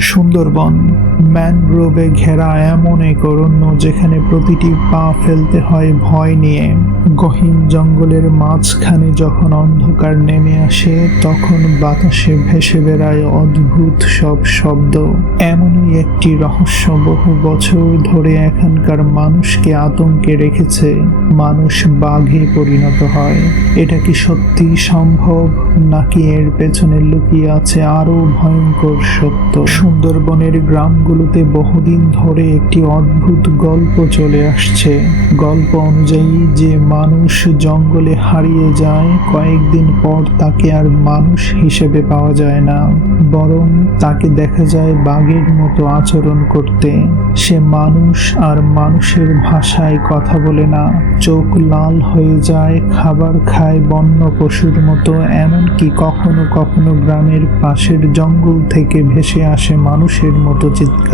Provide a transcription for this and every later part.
সুন্দরবন। ম্যানগ্রোভে ঘেরা এমন এক অরণ্য যেখানে প্রতিটি পা ফেলতে হয় ভয় নিয়ে। গহীন জঙ্গলের মাঝখানে যখন অন্ধকার নেমে আসে, তখন বাতাসে ভেসে বেড়ায় অদ্ভুত সব শব্দ। এমনই একটি রহস্য বহু বছর ধরে এখানকার মানুষকে আতঙ্কে রেখেছে। মানুষ বাঘে পরিণত হয়। এটা কি সত্যি সম্ভব, নাকি এর পেছনে লুকিয়ে আছে আরও ভয়ঙ্কর সত্য? সুন্দরবনের গ্রামগুলোতে বহুদিন ধরে একটি অদ্ভুত গল্প চলে আসছে। গল্প অনুযায়ী যে মানুষ জঙ্গলে হারিয়ে যায়, কয়েকদিন পর তাকে আর মানুষ হিসেবে পাওয়া যায় না। বরং তাকে দেখা যায় বাঘের মতো আচরণ করতে। সে মানুষ আর মানুষের ভাষায় কথা বলে না। চোখ লাল হয়ে যায়, খাবার খায় বন্য পশুর মতো, এমনকি কখনো কখনো গ্রামের পাশের জঙ্গল থেকে ভেসে আসে মানুষের মতো চিৎকার।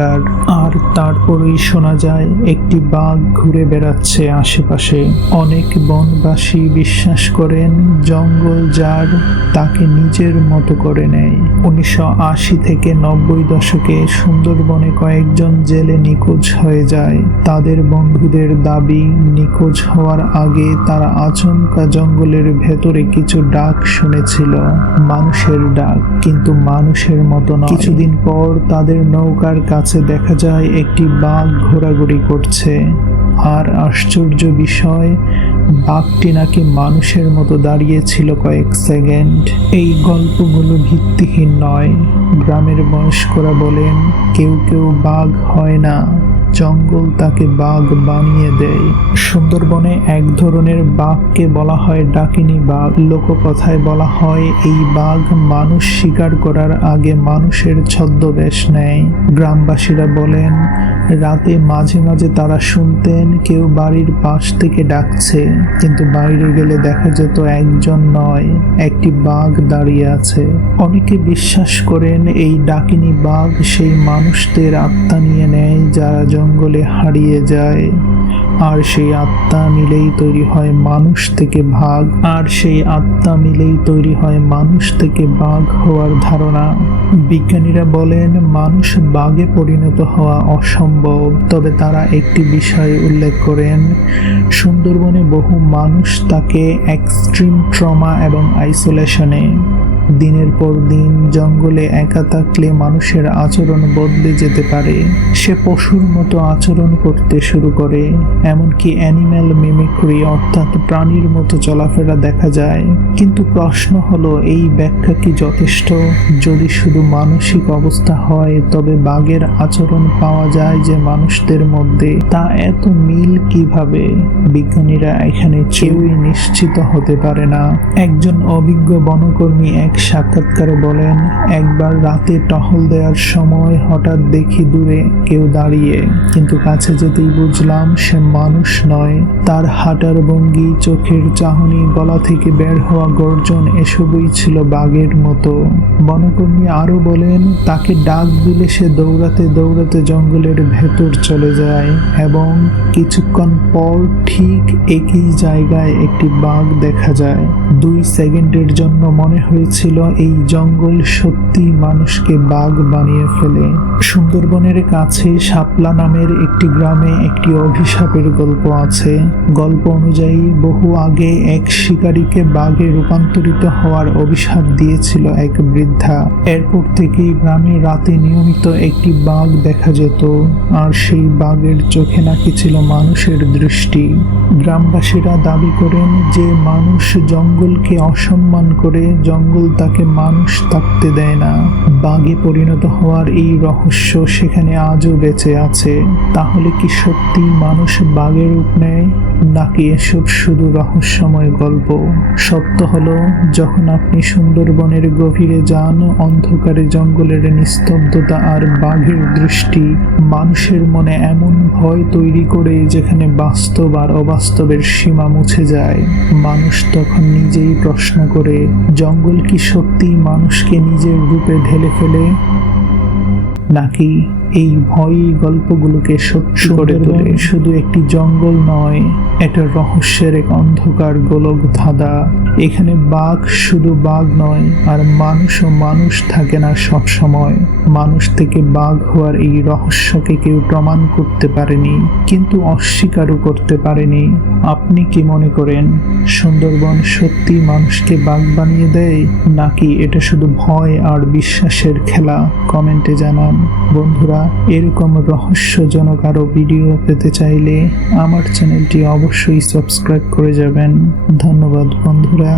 আর তারপরেই শোনা যায়, একটি বাঘ ঘুরে বেড়াচ্ছে আশেপাশে। অনেক বনবাসী বিশ্বাস করেন, জঙ্গল যার তাকে নিজের মতো করে নেয়। উনিশশো আশি থেকে নব্বই দশকে সুন্দরবনে কয়েকজন জেলে নিখোঁজ হয়ে যায়। তাদের বন্ধুদের দাবি, নিখোঁজ হওয়ার আগে তারা আচমকা জঙ্গলের ভেতরে কিছু ডাক শুনেছিল। মানুষের ডাক, কিন্তু মানুষের মতো নয়। কিছুদিন পর তাদের নৌকার কাছে দেখা যায় একটি বাঘ ঘোরাঘুরি করছে। আর আশ্চর্য বিষয়, বাঘটি নাকি মানুষের মতো দাঁড়িয়েছিল কয়েক সেকেন্ড। এই গল্পগুলো ভিত্তিহীন নয়। গ্রামের বয়স্করা বলেন, কেউ কেউ বাঘ হয় না। জঙ্গল তাকে বাঘ বানিয়ে দেয়। সুন্দরবনে এক ধরনের বাঘকে বলা হয় ডাকিনী বাঘ। লোককথায় বলা হয়, এই বাঘ মানুষ শিকার করার আগে মানুষের ছদ্মবেশ নেয়। গ্রামবাসীরা বলেন, রাতে মাঝে মাঝে তারা শুনতেন কেউ বাড়ির পাশ থেকে ডাকছে, কিন্তু বাইরে গেলে দেখা যেত একজন নয়, একটি বাঘ দাঁড়িয়ে আছে। অনেকে বিশ্বাস করেন, এই ডাকিনী বাঘ সেই মানুষদের আত্মা নিয়ে নেয় যারা জঙ্গলে হারিয়ে যায়। আর সেই আত্মা মিলেই তৈরি হয় মানুষ থেকে ভাগ। আর সেই আত্মা মিলেই তৈরি হয় মানুষ থেকে বাঘ হওয়ার ধারণা। বিজ্ঞানীরা বলেন, মানুষ বাঘে পরিণত হওয়া অসম্ভব। তবে তারা একটি বিষয় উল্লেখ করেন, সুন্দরবনে বহু মানুষ তাকে এক্সট্রিম ট্রমা এবং আইসোলেশনে দিনের পর দিন জঙ্গলে একা থাকলে মানুষের আচরণ বদলে যেতে পারে। সে পশুর মতো আচরণ করতে শুরু করে, এমনকি অ্যানিম্যাল মিমিক্রি অর্থাৎ প্রাণীর মতো চলাফেরা দেখা যায়। কিন্তু প্রশ্ন হলো, এই ব্যাখ্যা কি যথেষ্ট? যদি শুধু মানসিক অবস্থা হয়, তবে বাঘের আচরণ পাওয়া যায় যে মানুষদের মধ্যে। তা এত মিল কীভাবে? বিজ্ঞানীরা এখানে কেউই নিশ্চিত হতে পারে না। একজন অভিজ্ঞ বনকর্মী এক সাক্ষাৎকারে বলেন, একবার রাতে টহল দেওয়ার সময় হঠাৎ দেখি দূরে কেউ দাঁড়িয়ে। কিন্তু কাছে যেতেই বুঝলাম সে মানুষ নয়। তার হাঁটার ভঙ্গি, চোখের চাহনি, গলা থেকে বের হওয়া গর্জন এসবই ছিল বাঘের মতো। বনকর্মী আরও বলেন, তাকে ডাক দিলে সে দৌড়াতে দৌড়াতে জঙ্গলের ভেতর চলে যায় এবং কিছুক্ষণ পর ঠিক একই জায়গায় একটি বাঘ দেখা যায়। দুই সেকেন্ডের জন্য মনে হয়েছিল এই জঙ্গল সত্যি মানুষকে বাঘ বানিয়ে ফেলে। সুন্দরবনের কাছে শাপলা নামের একটি গ্রামে একটি অভিশাপের গল্প আছে। গল্প অনুযায়ী বহু আগে এক শিকারীকে বাঘে রূপান্তরিত হওয়ার অভিশাপ দিয়েছিল এক বৃদ্ধা। এরপর থেকেই গ্রামে রাতে নিয়মিত একটি বাঘ দেখা যেত, আর সেই বাঘের চোখে নাকি ছিল মানুষের দৃষ্টি। গ্রামবাসীরা দাবি করেন যে মানুষ জঙ্গলকে অসম্মান করে জঙ্গল তাকে মানুষ থাকতে দেয় না। বাঘে পরিণত হওয়ার এই রহস্য সেখানে আজও বেঁচে আছে। তাহলে কি সত্যি মানুষ বাঘের রূপ নেয়? নাকি এসব শুধু রহস্যময় গল্প? সত্য হলো, যখন আপনি সুন্দরবনের গভীরে যান, অন্ধকারে জঙ্গলের নিস্তব্ধতা আর বাঘের দৃষ্টি, মানুষের মনে এমন ভয় তৈরি করে যেখানে বাস্তব আর অবাস্তবের সীমা মুছে যায়। মানুষ তখন নিজেই প্রশ্ন করে, জঙ্গল কি সত্যি মানুষকে নিজের রূপে ঢেলে ফেলে? নাকি এই ভয়ই গল্পগুলোকে সত্যি করে তোলে। শুধু একটি জঙ্গল নয় এটা রহস্যের এক অন্ধকার গোলক ধাঁধা। এখানে বাঘ শুধু বাঘ নয় আর মানুষও মানুষ থাকে না সব সময় মানুষ থেকে বাঘ হওয়ার এই রহস্যকে কেউ প্রমাণ করতে পারেনি কিন্তু অস্বীকারও করতে পারেনি। আপনি কি মনে করেন সুন্দরবন সত্যি মানুষকে বাঘ বানিয়ে দেয় নাকি এটা শুধু ভয় আর বিশ্বাসের খেলা? কমেন্টে জানান। বন্ধুরা এরকম রহস্যজনক আরও ভিডিও পেতে চাইলে আমার চ্যানেলটি অবশ্যই সাবস্ক্রাইব করে যাবেন। ধন্যবাদ বন্ধুরা।